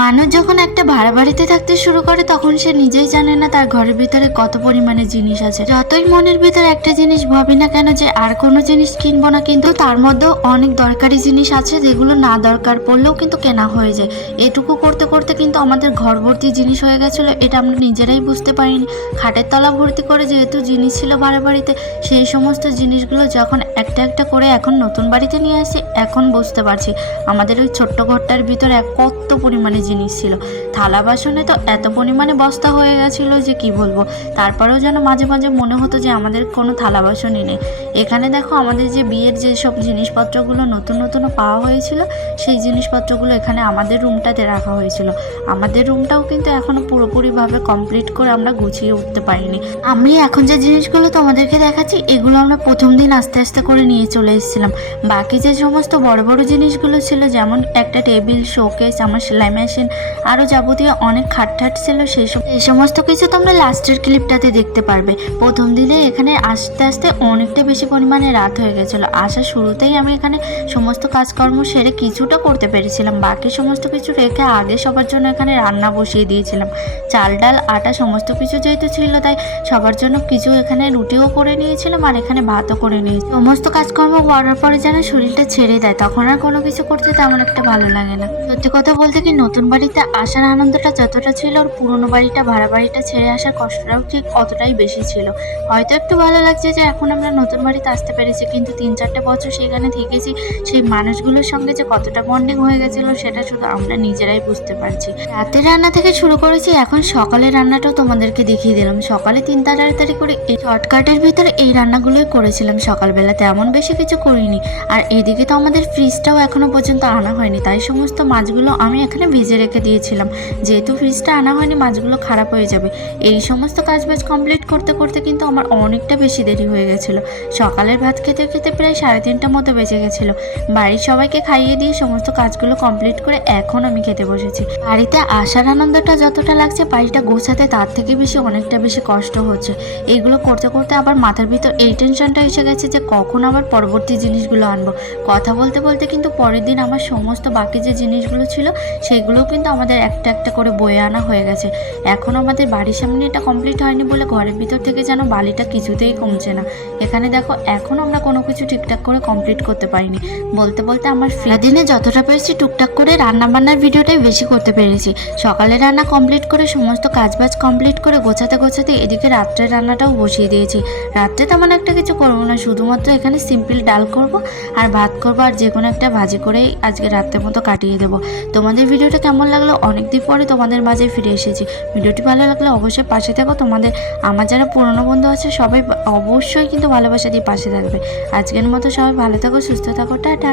মানুষ যখন একটা ভাড়া বাড়িতে থাকতে শুরু করে, তখন সে নিজেই জানে না তার ঘরের ভিতরে কত পরিমাণে জিনিস আছে। যতই মনের ভিতরে একটা জিনিস ভাবি না কেন যে আর কোনো জিনিস কিনবো না, কিন্তু তার মধ্যেও অনেক দরকারি জিনিস আছে যেগুলো না দরকার পড়লেও কিন্তু কেনা হয়ে যায়। এটুকু করতে করতে কিন্তু আমাদের ঘর ভর্তি জিনিস হয়ে গেছিল, এটা আমরা নিজেরাই বুঝতে পারিনি। খাটের তলা ভর্তি করে যেহেতু জিনিস ছিল ভাড়া বাড়িতে, সেই সমস্ত জিনিসগুলো যখন একটা একটা করে এখন নতুন বাড়িতে নিয়ে আসি, এখন বুঝতে পারছি। আমাদের ওই ছোট্ট ঘরটার ভিতরে কত পরিমাণে জিনিস ছিল। থালা বাসনে তো এত পরিমাণে বস্তা হয়ে গেছিল যে কি বলব? তারপরেও যেন মাঝে মাঝে মনে হতো যে আমাদের কোনো থালা বাসনই নেই। এখানে দেখো আমাদের যে বিয়ের যে সব জিনিসপত্রগুলো নতুন নতুন পাওয়া হয়েছিল, সেই জিনিসপত্রগুলো এখানে আমাদের রুমটাতে রাখা হয়েছিল। আমাদের রুমটাও কিন্তু এখনও পুরোপুরিভাবে কমপ্লিট করে আমরা গুছিয়ে উঠতে পারিনি। আমি এখন যে জিনিসগুলো তোমাদেরকে দেখাচ্ছি, এগুলো আমরা প্রথম দিন আস্তে আস্তে করে নিয়ে চলে এসেছিলাম। বাকি যে সমস্ত বড় বড় জিনিসগুলো ছিল, যেমন একটা টেবিল, শোকেস, আমার সেলাই মেশিন আরও যাবতীয় অনেক খাট ঠাট ছিল সেই সব এই সমস্ত কিছু তোমরা লাস্টের ক্লিপটাতে দেখতে পারবে। প্রথম দিনে এখানে আস্তে আস্তে অনেকটা বেশি পরিমাণে রাত হয়ে গেছিল। আসার শুরুতেই আমি এখানে সমস্ত কাজকর্ম সেরে কিছুটা করতে পেরেছিলাম। বাকি সমস্ত কিছু রেখে আগে সবার জন্য এখানে রান্না বসিয়ে দিয়েছিলাম। চাল, ডাল, আটা সমস্ত কিছু যেহেতু ছিল, তাই সবার জন্য কিছু এখানে রুটিও করে নিয়েছিলাম আর এখানে ভাতও করে নিয়েছি। সমস্ত কাজকর্ম করার পরে যেন শরীরটা ছেড়ে দেয়, তখন আর কোনো কিছু করতে তেমন একটা ভালো লাগে না। সত্যি কথা বলতে কি নতুন বাড়িতে আসার আনন্দটা যতটা ছিল, ওর পুরনো বাড়িটা, ভাড়া বাড়িটা ছেড়ে আসার কষ্টটাও ঠিক অতটাই বেশি ছিল। হয়তো একটু ভালো লাগছে যে, এখন আমরা নতুন বাড়িতে আসতে পেরেছি, কিন্তু তিন চারটে বছর সেখানে থেকেছি, সেই মানুষগুলোর সঙ্গে যে কতটা বন্ডিং হয়ে গেছিল, সেটা শুধু আমরা নিজেরাই বুঝতে পারছি। রাতের রান্না থেকে শুরু করেছি, এখন সকালের রান্নাটাও তোমাদেরকে দেখিয়ে দিলাম। সকালে তিন তাড়াতাড়ি করে এই শর্টকাটের ভিতরে এই রান্নাগুলোই করেছিলাম। সকালবেলা তেমন বেশি কিছু করিনি। আর এদিকে তো আমাদের ফ্রিজটাও এখনও পর্যন্ত আনা হয়নি, তাই সমস্ত মাছগুলো আমি এখানে ভেজে রেখে দিয়েছিলাম। যেহেতু ফ্রিজটা আনা হয়নি, মাছগুলো খারাপ হয়ে যাবে। এই সমস্ত কাজ বাজ কমপ্লিট করতে করতে কিন্তু আমার অনেকটা বেশি দেরি হয়ে গেছিল। সকালের ভাত খেতে খেতে প্রায় সাড়ে তিনটার মতো বেজে গেছিল। বাড়ির সবাইকে খাইয়ে দিয়ে সমস্ত কাজগুলো কমপ্লিট করে এখন আমি খেতে বসেছি। বাড়িতে আসার আনন্দটা যতটা লাগছে বাড়িটা গোছাতে তার থেকে বেশি অনেকটা বেশি কষ্ট হচ্ছে। এইগুলো করতে করতে আবার মাথার ভিতর এই টেনশনটা এসে গেছে যে কখন আবার পরবর্তী জিনিসগুলো আনব। কথা বলতে বলতে কিন্তু পরের দিন আমার সমস্ত বাকি যে জিনিসগুলো ছিল সেগুলোও কিন্তু আমাদের একটা একটা করে বয়ে আনা হয়ে গেছে। এখন আমাদের বাড়ির সামনে এটা কমপ্লিট হয়নি বলে ঘরের ভিতর থেকে যেন বালিটা কিছুতেই কমছে না। এখানে দেখো, এখন আমরা কোনো কিছু ঠিকঠাক করে কমপ্লিট করতে পারিনি। বলতে বলতে আমার ফেরা দিনে যতটা পেরেছি টুকটাক করে রান্না বান্নার ভিডিওটাই বেশি করতে পেরেছি। সকালে রান্না কমপ্লিট করে সমস্ত কাজবাজ কমপ্লিট করে গোছাতে গোছাতে এদিকে রাত্রের রান্নাটাও বসিয়ে দিয়েছি। রাত্রে তেমন একটা কিছু করব না, শুধুমাত্র এখানে সিম্পল ডাল করব আর ভাত করব আর যে কোনো একটা ভাজি করেই আজকে রাত্রের মতো কাটিয়ে দেবো। তোমাদের ভিডিওটা কেমন লাগল? অনেকদিন পরে তোমাদের মাঝে ফিরে এসেছি। ভিডিওটি ভালো লাগলে অবশ্যই পাশে থাকো। তোমাদের, আমার যারা পুরনো বন্ধু আছে, সবাই অবশ্যই কিন্তু ভালোবাসা দিয়ে পাশে থাকবে। আজকের মতো সবাই ভালো থাকো, সুস্থ থাকো, টাটা।